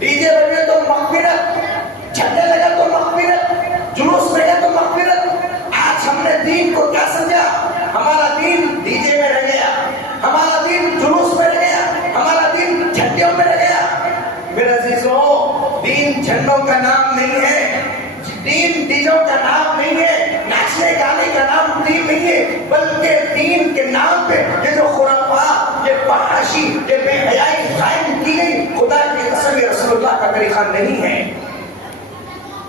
D J بجے تو مغفرت، جھنڈے لگا تو مغفرت، جلوس لگا تو مغفرت۔ آج ہم نے دین کو کیا سمجھا؟ ہمارا دین ڈی جے میں رہ گیا، ہمارا دین جلوس میں رہ گیا، ہمارا دین جھنڈوں میں رہ گیا۔ میرے عزیزوں، دین جھنڈوں کا نام نہیں ہے، دین ڈیجوں کا نام نہیں ہے، ناچنے گانے کا نام دین نہیں ہے، بلکہ دین کے نام پہ یہ جو خرافات، یہ فحاشی، یہ بے حیائی قائم کی گئی، خدا کی قسم یہ رسول اللہ کا طریقہ نہیں ہے۔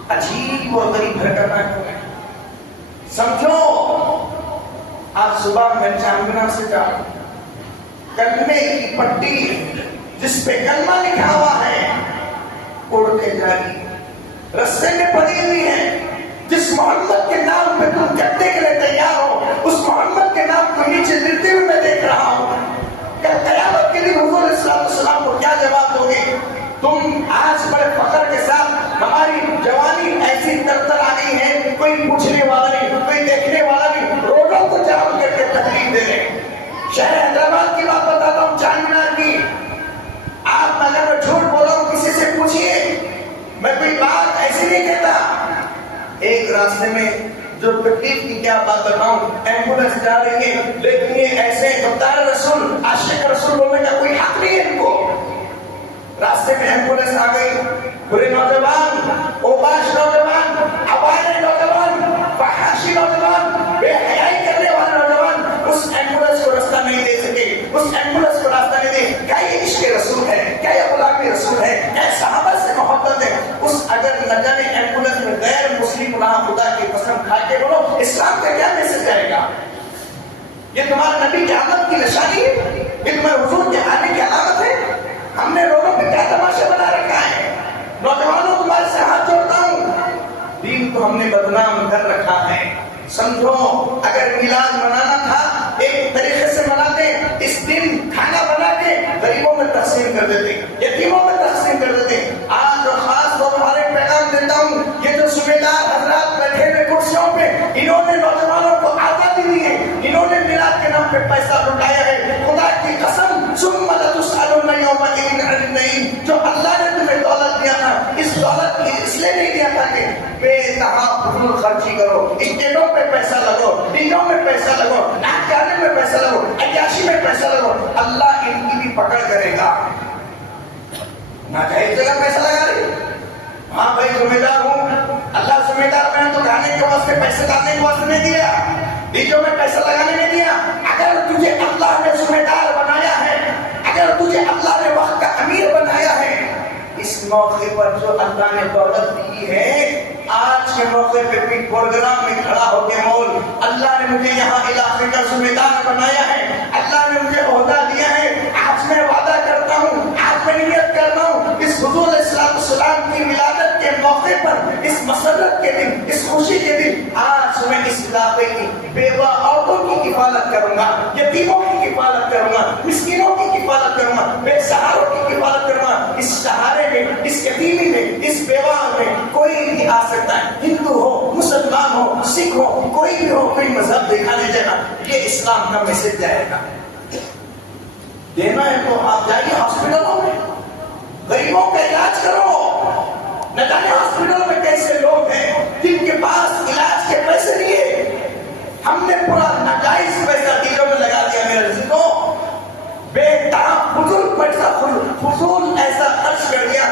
عجیب اور غریب حرکت ہے۔ سمجھو، آج صبح میں چاندنا سے جا کلمے کی پٹی جس پہ کلمہ لکھا ہوا ہے اڑ کے جاری رستے میں پڑی ہوئی ہے۔ جس محمد کے نام پہ تم کٹنے کے لیے تیار ہو، اس محمد کے نام کو نیچے گرتے ہوئے میں دیکھ رہا ہوں۔ کل قیامت کے دن حضور صلی اللہ علیہ وسلم کو کیا جواب دو گے؟ تم آج بڑے فخر کے ساتھ، ہماری جوانی ایسی ترتر آ گئی ہے، کوئی پوچھنے والا نہیں، کوئی دیکھنے والا نہیں، روڈوں کو جام کر کے تقریر دے رہے۔ شہر حیدرآباد کی بات بتاتا ہوں، چار مینار کی۔ آپ اگر میں جھوٹ بول رہا ہوں کسی سے پوچھیے، میں کوئی بات ایسی نہیں کہتا۔ ایک راستے میں جو تکلیف کی کیا بات بتاؤں، ایمبولینس جا رہی ہے، لیکن یہ ایسے مختار رسول، عاشق رسول بولنے کا کوئی حق نہیں ہے ان کو۔ راستے میں ایمبولینس آ گئی، برے نوجوان، اوباش نوجوان، عوائل نوجوان، فحاشی نوجوان، بے حیائی کرنے والے نوجوان اس ایمبولینس کو راستہ نہیں دے سکے، اس ایمبولینس کو راستہ نہیں دے۔ کیا یہ عشق رسول ہے؟ کیا یہ غلامی رسول ہے؟ کیا صحابہ سے محبت ہے؟ اس اگر نہ جانے ایمبولینس میں غیر مسلم رہا، خدا کی قسم کھا کے بولو، اسلام کا کیا میسج جائے گا؟ یہ تمہارے نبی کی آمد کی نشانی ہے؟ یہ تمہارے حضور کے آنے کی علامت ہے؟ ہم نے روڈوں پہ کیا تماشا بنا رکھا ہے؟ نوجوانوں تمہارے سے ہاتھ جوڑتا ہوں، دین کو ہم نے بدنام کر رکھا ہے۔ سمجھو، اگر میلاد منانا تھا ایک طریقے سے مناتے، اس دن کھانا بنا کے غریبوں میں تقسیم کر دیتے، یتیموں میں تقسیم کر دیتے۔ آج جو خاص طور پر ایک پیغام دیتا ہوں، یہ جو صوبیدار حضرات بیٹھے ہوئے کرسیوں پہ، انہوں نے نوجوانوں کو آزادی دی ہے، انہوں نے میلاد کے نام پہ پیسہ لٹایا ہے۔ خدا کی قسم، ثم لتسألن یومئذ عن النعیم، جو اللہ نے تمہیں دولت دیا تھا، اس دولت اس لیے نہیں دیا تھا کہ بے انتہا فضول خرچی کرو، اسٹیجوں پہ پیسہ لگو، ڈیجوں میں پیسہ لگو، ناچ گانے میں پیسہ لگو، عیاشی میں پیسہ لگو۔ اللہ ان کی بھی پکڑ کرے گا۔ ناجائز جگہ پیسہ لگا رہی، ہاں بھائی ذمہ دار ہوں، اللہ ذمہ دار، میں نے تو گانے کے واسطے پیسے ڈالنے کے واسطے نہیں دیا، ڈیجوں میں پیسہ لگانے نہیں دیا۔ اگر تجھے اللہ نے ذمہ دار بنایا ہے، اگر تجھے اللہ نے وقت کا امیر بنایا ہے، اس موقع پر جو اللہ نے دولت دی ہے، آج کے موقع پہ بھی پروگرام میں کھڑا ہو کے بول، اللہ نے مجھے یہاں علاقے کا ذمہ دار بنایا ہے، اللہ نے مجھے عہدہ دیا ہے، آج میں وعدہ کرتا ہوں، آج میں نیت کرتا ہوں، اس حضور علیہ السلام کی ولادت کے موقع پر، اس مسرت کے دن، اس خوشی کے دن، آج میں اس علاقے کی بیوہ عورتوں کی کفالت کروں گا، یتیموں کی کفالت کروں گا، مسکینوں کی کفالت کروں گا، بے سہاروں کی کفالت کروں گا۔ اس سہارے میں، اس یتیمی میں، اس بیوہ میں کوئی بھی آ سکتا ہے، ہندو ہو، مسلمان ہو، سکھ ہو، کوئی بھی ہو، کوئی مذہب دکھانے جائے گا، یہ اسلام کا میسج جائے گا۔ دینا ہے تو آپ جائیے ہاسپٹلوں میں، غریبوں کا علاج کرو۔ نہ جانے ہاسپٹلوں میں کیسے لوگ ہیں جن کے پاس علاج کے پیسے نہیں ہیں۔ ہم نے پورا ناجائز پیسہ ڈیلوں میں لگا دیا میرے عزیزوں، بے طرح فضول پیسہ، فضول ایسا خرچ کر دیا۔